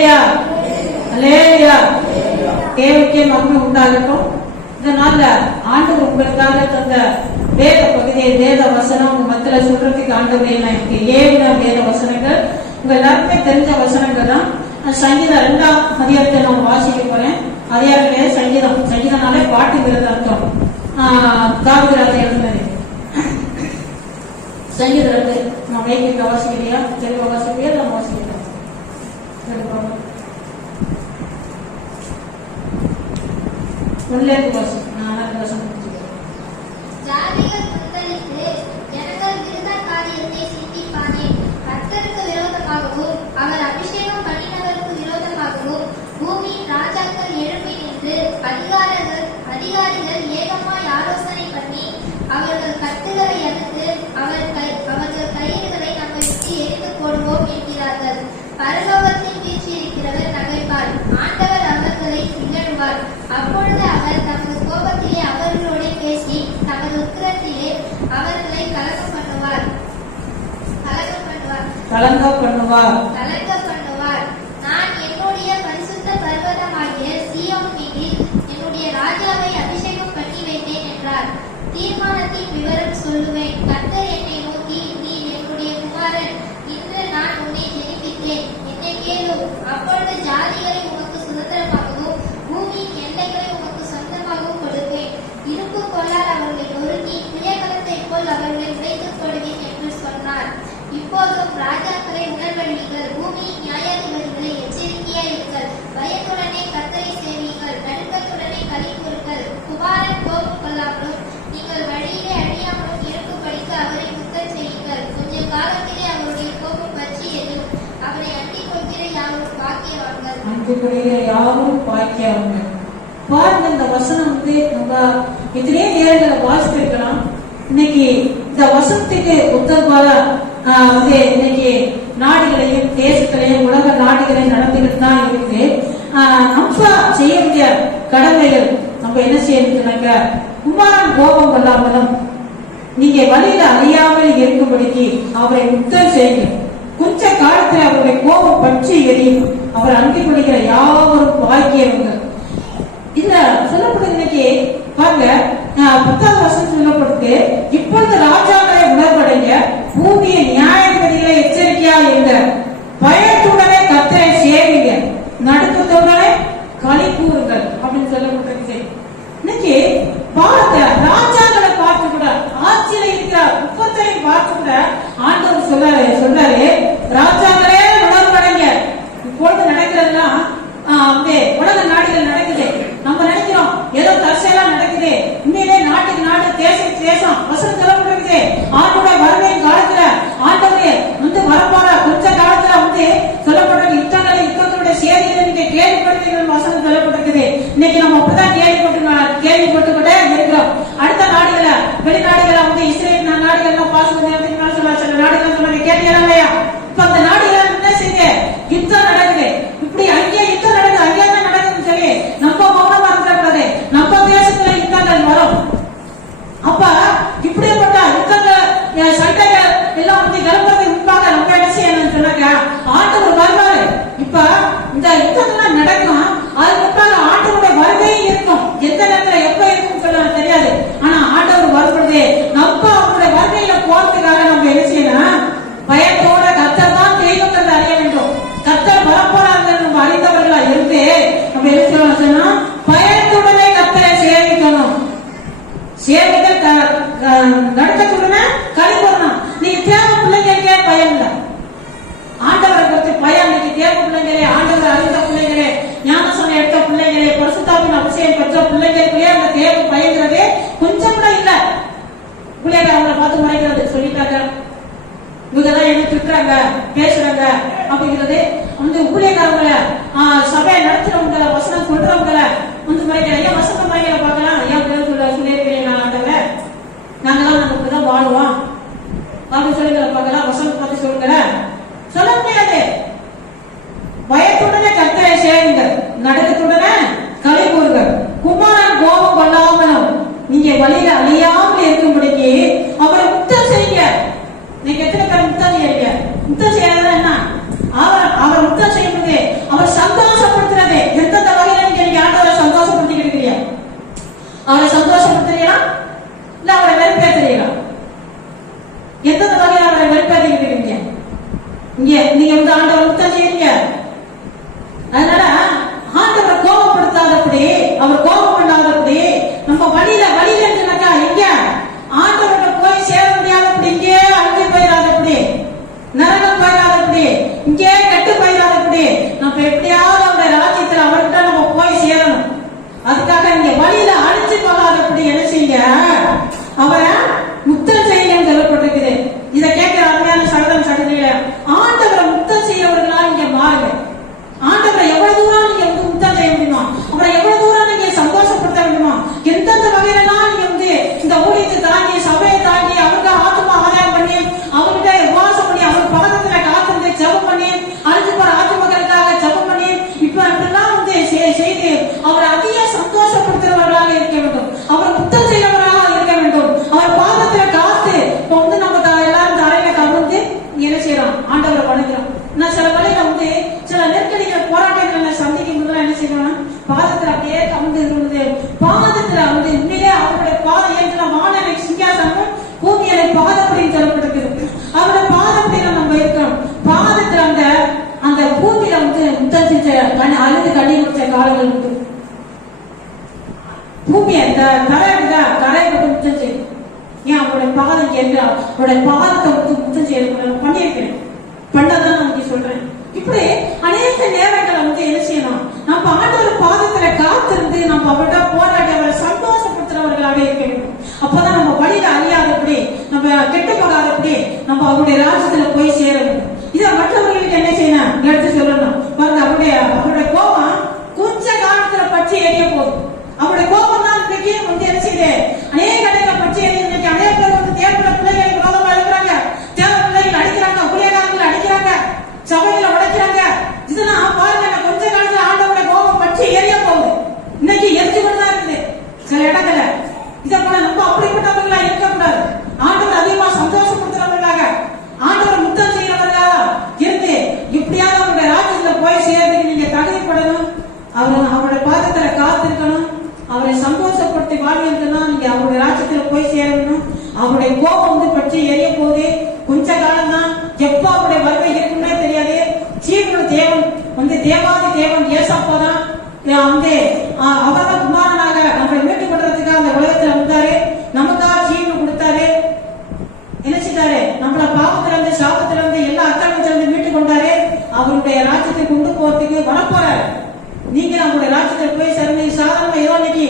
அல்லேலூயா, அல்லேலூயா. தேவக்கே மகிமை உண்டாகட்டும். இந்த நாள்ல ஆண்டவர் உங்களுக்காக தந்த வேத பகுதியை, வேத வசனம் உங்க மத்தியில சொல்றதுக்கு ஆண்டவரே எனக்கு ஏவின வேத வசனங்கள் உங்க எல்லாருமே தெரிஞ்ச வசனங்கள் தான். சங்கீதம் 2ஆம் அதிகாரத்தை நான் வாசிக்க போறேன். அதிகாரங்களே சங்கீதனாலே பாட்டுங்கிறது அர்த்தம். தாவீது எழுதினது சங்கீதம் 2. நான் வைக்க வாசிக்கலையா, தெளிவா வாசிக்கலையா, நான் வாசிக்கிறேன். உள்ளேந்து வாசி, நான் வசனம் முடிச்சுக்கிறேன். அவர் அபிஷேகம் பண்ணினவருக்கு விரோதமாகவும் பூமியின் ராஜாக்கள் எழுப்பி நின்று அதிகாரிகள் ஏகமாய் ஆலோசனை பண்ணி அவர்கள் கட்டுகளை அறுத்து அவர்கள் கயிறுகளை நம்மை விட்டு எரிந்து போடுவோம் என்கிறார்கள். பரலோகத்தில் வீற்றிருக்கிறவர் நகைப்பார், ஆண்டவர் அவர்களை இகழ்வார். அப்பொழுது அவர் தமது கோபத்திலே அவர்களோட பேசி தமது உக்கிரத்திலே அவர்களை கலங்க பண்ணுவார். நான் என்னுடைய பரிசுத்த பர்வதமாகிய சீயோன் மீதில் என்னுடைய ராஜாவை அபிஷேகம் பண்ணி வைத்தேன் என்றார். தீர்மானத்தின் விவரம் சொல்லுவேன். கர்த்தர் என்னை நோக்கி, நீ என்னுடைய குமாரன், இன்று நான் உன்னை ஜெனிப்பித்தேன், என்னை கேளு. அப்பொழுது ஜாதிகளை உனக்கு சுதந்திரமாகவும் பூமியின் எல்லைகளை உனக்கு சொந்தமாகவும் கொடுப்பேன். இருப்பு கொள்ளால் அவர்களை நொறுக்கி பிள்ளைகளத்தை போல் அவர்களை உடைத்துக் கொள்வேன் என்று சொன்னார். இப்போதும் ராஜாக்களை உணர்வழியுங்கள், பூமியின் நியாயாதிபதிகளை எச்சரிக்கையாயிருங்கள். பயத்துடனே கர்த்தரை சேவியுங்கள், நடுக்கத்துடனே களி கூறுங்கள். குமாரன் கோபம் கொள்ளாமலும் நீங்கள் வழியிலே அழியாமலும் இருக்கும்படிக்கு அவரை குத்தம் செய்யுங்கள். கொஞ்ச காலத்திலே அவருடைய கோபம் பற்றியது. அவரை அண்டிக் கொள்கிற யாரும் பாக்கியவான்கள். பாருங்க, இந்த வசனம் நம்ம எத்தனையோ நேரங்களை வாசித்திருக்கலாம். இன்னைக்கு இந்த வசனத்துக்கு உத்தரவாக இன்னைக்கு நாடுகளையும் தேசத்திலையும் உலக நாடுகளையும் நடந்துகிட்டு தான் இருக்கு. நம்ம செய்ய வேண்டிய கடமைகள் நம்ம என்ன செய்யணும்னாக்க, குமாரன் கோபம் கொள்ளாமலும் நீங்க வழியில அழியாமல் இருக்கும்படிக்கு அவரை முத்தம் செய்யுங்க. கொஞ்ச காலத்துல அவருடைய கோபம் பற்றி எரியும். அவர் அன்பு கொள்கிற யாவரும் பாக்கியவங்க. இதுல சொல்லப்படுது இன்னைக்கு பாருங்க, 10வது வசனம் சொல்லப்படுது, இப்பொழுது ராஜாக்களை உணர்வடைங்க, பூமியை நியாயாதிபதிகளை எச்சரிக்கையா இருங்க, பயத்துடனே கர்த்தரை சேவிங்க, நடுக்கத்துடனே களி கூறுங்கள் அப்படின்னு சொல்லப்பட்டிருக்கு. இன்னைக்கு பார்த்த ராஜாக்களை பார்த்து கூட, ஆட்சியில இருக்கிற குப்பத்தையும் பார்த்து கூட ஆண்டவர் சொல்றாரு ராஜாக்களே உணர்வடைங்க. இப்பொழுது நடக்கிறதுலாம் உலக நாடுகள் நடக்குது. நம்ம நினைக்கிறோம் ஏதோ தற்செயலா நடக்குது. உண்மையிலே நாட்டுக்கு நாடு, தேசம் தேசம் வசனம் சொல்லப்பட்டிருக்குது. ஆண்டோட வருகையின் காலத்துல ஆண்டவரே வரப்பார கொஞ்ச காலத்துல சொல்லப்பட்ட யுத்தங்களுடைய செய்திகளை நீங்க கேள்விப்படுறீர்கள் வசனம் சொல்லப்பட்டிருக்குது. இன்னைக்கு நம்ம அப்பதான் கேள்விப்பட்டுக்கிட்டே இருக்கிறோம். அடுத்த நாடுகளை, வெளிநாடுகளை இஸ்ரேல் நாடுகள் பாசுகிறாங்க சொல்ல சில நாடுகள் சொன்னாங்க, கேட்டீங்களா இல்லையா? இப்ப அந்த நாடுகள் என்ன செய்யுது, யுத்தம் நடக்குது. இப்படி அங்கே யுத்தம் நடக்குது, அங்கே என்ன நடக்குதுன்னு சொல்லி நம்ம மௌனமா இருக்கக்கூடாது. நம்ம தேசத்துல யுத்தங்கள் வரும். அப்ப இப்படிப்பட்ட யுத்தங்கள், சண்டைகள் எல்லாம் கிளம்புறதுக்கு முன்பாக நம்ம என்ன செய்யணும்னு சொன்னாங்க, ஆண்டவர் வருவாரு. இப்ப இந்த யுத்தங்கள்லாம் நடக்கும், அது முன்பாக ஆண்டவருடைய வருகையும் இருக்கும். எந்த நேரத்துல எப்ப இருக்கும்னு சொல்ல தெரியாது. ஆனா ஆண்டவர் வரும்பொழுது நம்ம அவருடைய வருகையில போறதுக்காக நம்ம என்ன செய்யணும், பயத்தோட கர்த்தர் தான் தெய்வத்தை அறிய வேண்டும். கர்த்தர் வரப்போறார்கள் நம்ம அறிந்தவர்களா இருந்து நம்ம என்ன செய்யணும், பயத்துடனே கர்த்தரை சேவிக்கணும். சேவிக்க நடுக்கத்துடனே களி கூறணும். நீங்க தேவ பிள்ளைங்களுக்கே பயம் இல்லை. ஆண்டவரை குறித்து பயம். இன்னைக்கு தேவ பிள்ளைங்களே, ஆண்டவரை அறிந்த பிள்ளைங்களே, ஞானசனம் எடுத்த பிள்ளைங்களே, பரிசுத்தாவின் அபிஷேகம் பெற்ற பிள்ளைங்களுக்குள்ளே அந்த தேவ பயங்கிறதே கொஞ்சம் கூட இல்லை. பிள்ளைங்க அவங்களை பார்த்து முறைக்கிறது சொல்லிட்டாங்க, இவங்கதான் என்ன திட்டுறாங்க பேசுறாங்க அப்படிங்கிறது ஊழியக்காரங்களை, சபையை நடத்துறவங்களை, வசனம் சொல்றவங்களை முறைக்கிற. ஏன் வசந்த முறைகளை பார்க்கலாம், ஏன் சொல்லியிருக்கிறேன் நான் ஆண்டவரை, நாங்கெல்லாம் நம்ம இப்படிதான் வாழுவோம் அப்படின்னு சொல்லிக்கிற பார்க்கலாம். வசனம் பார்த்து சொல்லுங்கிற சொல்ல முடியாது. பயத்துடனே கர்த்தரை சேருங்கள், நடுக்கத்துடனே களி கூறுங்கள். குமாரன் கோபம் கொள்ளாமலும் நீங்க வழியில அழியாமல் இருக்கும்படிக்கு அவரை முத்தம் செய்யுங்க. நீங்க எத்தனை பேர் முத்தம் செய்யறீங்க? முத்தம் செய்யாத என்ன, அவர் முத்தம் செய்யும்போது அவர் அவர் கோபம் பண்ணாதபடி நம்ம வழியில இருந்தாக்கா எங்க ஆண்டவர்கிட்ட போய் சேர முடியாதபடி இங்கே அழிஞ்சு போயிடாதபடி நரகம் போயிடாதபடி இங்கே கெட்டு போயிடாதபடி நம்ம எப்படியாவது அவருடைய ராஜ்யத்துல அவர்கிட்ட நம்ம போய் சேரணும். அதுக்காக நீங்க வழியில அழிஞ்சு போகாதபடி என்ன செய்யுங்க, அவரை முத்தம் செய்யுங்கன்னு சொல்லப்பட்டிருக்குது. இதை கேட்கிற அருமையான சகோதரன் சகோதரிகளே, ஆண்டவரை முத்தம் செய்யறவர்களா நீங்க மாறுங்க. ஆண்டவரை எவ்வளவு தூரம் நீங்க வந்து முத்தம் செய்ய முடியுமா, அவரை எவ்வளவு தூரம் நீங்க சந்தோஷப்படுத்த முடியுமா, எந்தெந்த வகையிலாம் நீங்க வந்து இந்த ஊழியத்தை தாங்கி சபையை தாங்கி அவருக்கு ஆத்மா ஆதாயம் பண்ணி அவர்கிட்ட உபவாசம் பண்ணி அவர் பதத்துல காத்திருந்து ஜெபம் பண்ணி அழிஞ்சு போற ஆத்மகளுக்காக ஜெபம் பண்ணி இப்ப இப்படிலாம் வந்து செய்து அவரை அதிக சந்தோஷப்படுத்துறவர்களாக இருக்க வேண்டும், அவர் முத்தம் செய்யறவர்களாக இருக்க வேண்டும். அவர் பாதத்துல காத்து இப்ப வந்து நம்ம எல்லாரும் தரையில கவிழ்ந்து என்ன செய்யறோம், ஆண்டவரை வணங்குறோம். நான் சில வேளையில வந்து சில நெருக்கடிகள் போராட்டங்களை சந்திக்கும் போது என்ன செய்யணும், பாதத்துல அப்படியே கவிழ்ந்து இருந்தது. பாதத்துல வந்து உண்மையிலே அவருடைய பாதம் ஏற்ற வானலை சிங்காசனம் பூமியை பாதப்படின்னு சொல்லப்பட்டிருக்கு. அவருடைய பாதப்படியில நம்ம இருக்கிறோம். பாதத்துல அந்த பூமியில வந்து முத்தம் செஞ்ச அழுது கண்ணீர் வச்ச காலங்கள் உண்டு. பூமியை இந்த கரை விட்டு முத்தம் செய்யும். ஏன் அவருடைய பாதம் கேட்கிறா, அவருடைய பாதத்தை வந்து முத்தம் செய்ய பண்ணியிருக்கிறேன், பண்ணதான் நான் சொல்றேன். இப்படி அநேக நேரங்களை வந்து என்ன செய்யணும், நம்ம ஆண்டவர் பாதத்துல காத்திருந்து நம்ம அவர்கிட்ட போராடி அவரை சந்தோஷப்படுத்துறவர்களாக இருக்க வேண்டும். அப்பதான் நம்ம வழியில அழியாதபடி, நம்ம கெட்டு போகாதபடி நம்ம அவருடைய ராஜ்யத்துல போய் சேர வேண்டும். இதை மற்றவர்களுக்கு என்ன செய்யணும் எடுத்து சொல்லணும். பாருங்க, அவருடைய கோபம் கொஞ்ச காலத்துல பற்றி எரிய போதும். அவருடைய கோபம் தான் இன்னைக்கு வந்து என்ன செய்யுது, அநேக இடங்கள் பற்றி எரிய. இன்னைக்கு அநேக பேர் வந்து தேவையான பிள்ளைகள் விரோதமா இருக்கிறாங்க, தேவை பிள்ளைகள் அடிக்கிறாங்க, ஊழியக்காரர்கள் அடிக்கிறாங்க, சபைகளை உடைக்கிறாங்க. இதெல்லாம் பாருங்க, கொஞ்ச காலத்துல ஆண்டவருடைய கோபம் பற்றி எரிய போகுது. இன்னைக்கு எரிஞ்சு கொண்டுதான் இருக்குது சில இடத்துல. இதை போல நம்ம அப்படிப்பட்டவர்களா இருக்கக்கூடாது. ஆண்டவர் அதிகமா சந்தோஷப்படுத்துறவர்களாக, ஆண்டவர் முத்தம் செய்யறவர்களாக இருந்து இப்படியாவது அவருடைய ராஜ்யத்துல போய் சேர்றதுக்கு நீங்க தகுதிப்படணும். அவருடைய பாதத்துல காத்திருக்கணும். அவரை சந்தோஷப்படுத்தி வாழ்வீங்கன்னா நீங்க அவருடைய ராஜ்யத்துல போய் சேரணும். அவருடைய கோபம் வந்து பற்றி எரிய போகுது. கொஞ்ச காலம் தான், எப்ப அவருடைய வருகை இருக்குன்னே தெரியாது. ஜீவனுடைய தேவன் வந்து தேவாதி தேவன் ஏசப்பா தான் வந்து அவர்தான் குமாரனாக நம்மளை மீட்டுக் கொள்றதுக்காக அந்த உலகத்துல வந்தாரு. நமக்காக ஜீவன் கொடுத்தாரு. என்ன செய்தாரு, நம்மள பாவத்துல இருந்து சாபத்துல இருந்து எல்லா அக்கிரமத்துல இருந்து மீட்டுக் கொண்டாரு. அவருடைய ராஜ்யத்தை கொண்டு போறதுக்கு வரப்போறாரு. நீங்க நம்மளுடைய ராஜ்யத்தில் போய் சேர்ந்து சாதாரண ஏதோ இன்னைக்கு